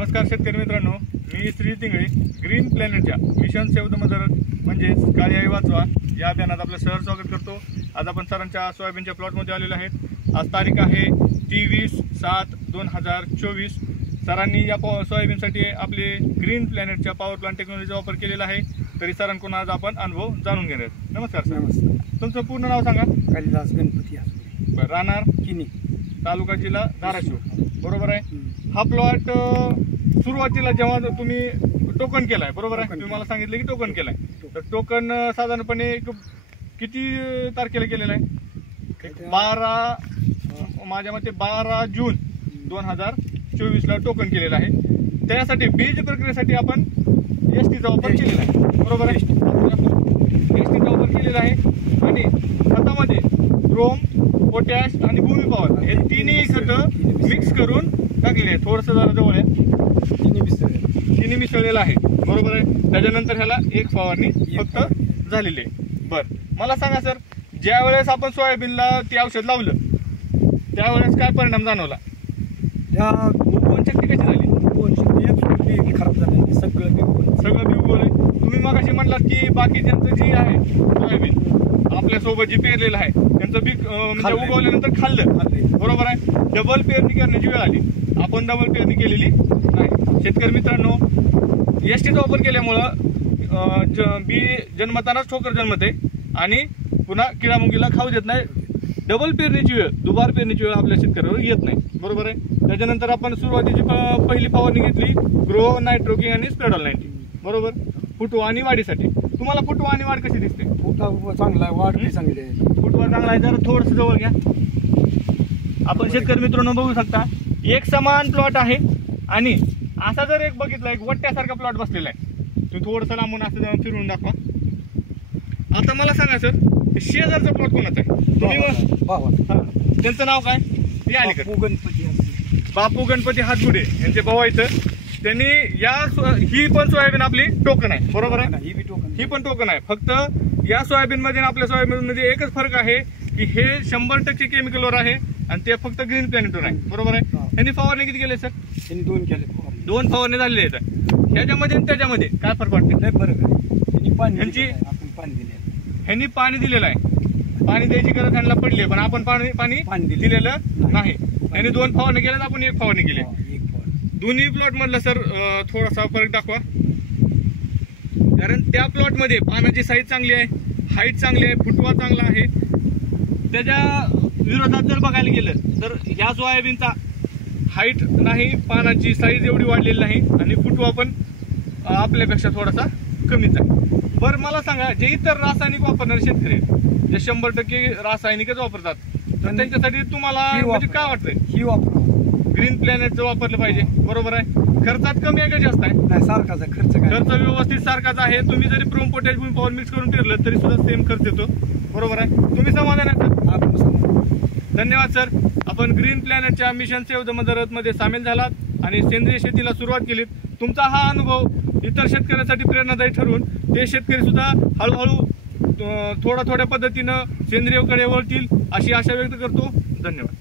नमस्कार शेतकरी मित्रांनो, मी श्री तिंगळे ग्रीन प्लॅनेटच्या मिशन सेव्ह द मदर म्हणजेच काळी आई वाचवा या अभियानात आपलं सहर्ष स्वागत करतो। आज आपण सरांच्या सोयाबीनच्या प्लॉटमध्ये आलेलो आहेत। आज तारीख आहे 23/7/2024। सरांनी या सोयाबीनसाठी आपले ग्रीन प्लॅनेटच्या पॉवर प्लांट टेक्नॉलॉजीचा वापर केलेला आहे। तरी सरांकडून आज आपण अनुभव जाणून घेणार आहोत। नमस्कार सर। नमस्कार। तुमचं पूर्ण नाव सांगा। कालिदास गणपती आसुरे, बरं, राहणार किनी, तालुका जिल्हा धाराशिव, बरोबर आहे। हा प्लॉट सुरुवातीला जेव्हा तुम्ही टोकन केलाय, बरोबर आहे, तुम्ही मला सांगितलं की टोकन केलाय, तर टोकन साधारणपणे किती तारखेला केलेलं आहे? 12 माझ्या मते 12 जून 2024ला टोकन केलेलं आहे। त्यासाठी बीज प्रक्रियेसाठी आपण एसटीचा वापर केलेला आहे, बरोबर आहे। एसटीचा वापर केलेला आहे आणि खतामध्ये क्रोम, पोटॅश आणि भूमी पॉवर हे तिन्ही खतं मिक्स करून टाकलेले आहे। थोडंसं जरा जवळ आहे, तिन्ही मिसळलेलं आहे, बरोबर आहे। त्याच्यानंतर ह्याला एक फवारणी फक्त झालेली आहे। बरं, मला सांगा सर, ज्या वेळेस आपण सोयाबीनला ते औषध लावलं त्यावेळेस काय परिणाम जाणवला? उगवण शक्ती कशी झाली? खराब झाली, सगळं बी उगवलंय। तुम्ही मगाशी म्हटलात की बाकीच्यांचं जी आहे सोयाबीन आपल्यासोबत जी पेरलेलं आहे त्यांचं बी म्हणजे उगवल्यानंतर खाल्लं, बरोबर आहे। डबल पेरणी करण्याची वेळ आली, आपण डबल पेरणी केलेली नाही। शेतकरी मित्रांनो, एसटीचा वापर केल्यामुळं बी जन्मतानाच ठोकर जन्मते आणि पुन्हा किडामुंगीला खाऊ देत नाही। डबल पेरणीची वेळ, दुबार पेरणीची वेळ आपल्या शेतकऱ्यावर येत नाही, बरोबर आहे। त्याच्यानंतर आपण सुरुवातीची पहिली फवारणी घेतली ग्रो नायट्रोकिंग आणि स्प्रेडॉल 90, बरोबर, फुटवा आणि वाढीसाठी। तुम्हाला फुटवा आणि वाढ कशी दिसते? फुटवा चांगला आहे, वाढ बी चांगली आहे। फुटवा चांगला आहे, जरा थोडंसं जवळ घ्या। आपण शेतकरी मित्रांनो बघू शकता, एक समान प्लॉट आहे आणि असा जर एक बघितला एक वट्ट्यासारखा प्लॉट बसलेला आहे। तुम्ही थोडंसं लांबून असं जाऊन फिरून दाखवा। आता मला सांगा सर, शेजारचा प्लॉट कोणाचा आहे? तुम्ही त्यांचं नाव काय? ते अलीकडे बापू गणपती हातगुडे यांचे भाऊ आहेत। त्यांनी ही पण सोयाबीन आपली टोकन आहे, बरोबर आहे। ही पण टोकन आहे। फक्त या सोयाबीन मध्ये आपल्या सोयाबीन मध्ये एकच फरक आहे की हे 100% केमिकलवर आहे आणि ते फक्त ग्रीन प्लॅनेटवर आहे, बरोबर आहे। यांनी फवारणी किती केले सर? त्यांनी 2 केले, 2 फवारणी झालेले आहेत। ह्याच्यामध्ये आणि त्याच्यामध्ये काय फरक वाटते? फरक आहे। ह्यांनी पाणी दिलेलं आहे, पाणी द्यायची गरज त्यांना पडली, पण आपण पाणी दिलेलं नाही। यांनी 2 फवारणी केल्यात, आपण 1 फवारणी केली। दोन्ही प्लॉट मधला सर थोडासा फरक दाखवा, कारण त्या प्लॉट मध्ये पानाची साईज चांगली आहे, हाईट चांगली आहे, फुटवा चांगला आहे। त्याच्या विरोधात जर बघायला गेलं तर ह्या सोयाबीनचा हाईट नाही, पानाची साईज एवढी वाढलेली नाही आणि फुटवा पण आपल्यापेक्षा थोडासा कमीच आहे। बरं, मला सांगा, जे इतर रासायनिक वापरणारे शेतकरी जे 100% रासायनिकच वापरतात, तर त्यांच्यासाठी तुम्हाला म्हणजे काय वाटतंय? ही वापर ग्रीन प्लॅनेटचं वापरलं पाहिजे, बरोबर आहे। खर्चात कमी आहे का जास्त आहे? नाही, सारखाच आहे खर्च व्यवस्थित सारखाच आहे। तुम्ही जरी क्रोम, पोटॅश, भूमी पॉवर मिक्स करून पेरलं तरी सुद्धा सेम खर्च येतो, बरोबर आहे। तुम्ही समाधान आहे सर? धन्यवाद सर। आपण ग्रीन प्लॅनेटच्या मिशन सेव्ह द मदर मध्ये सामील झालात आणि सेंद्रिय शेतीला सुरुवात केलीत। तुमचा हा अनुभव इतर शेतकऱ्यांसाठी प्रेरणादायी ठरून ते शेतकरी सुद्धा हळूहळू थोड्या पद्धतीनं सेंद्रियकडे वळतील अशी आशा व्यक्त करतो। धन्यवाद।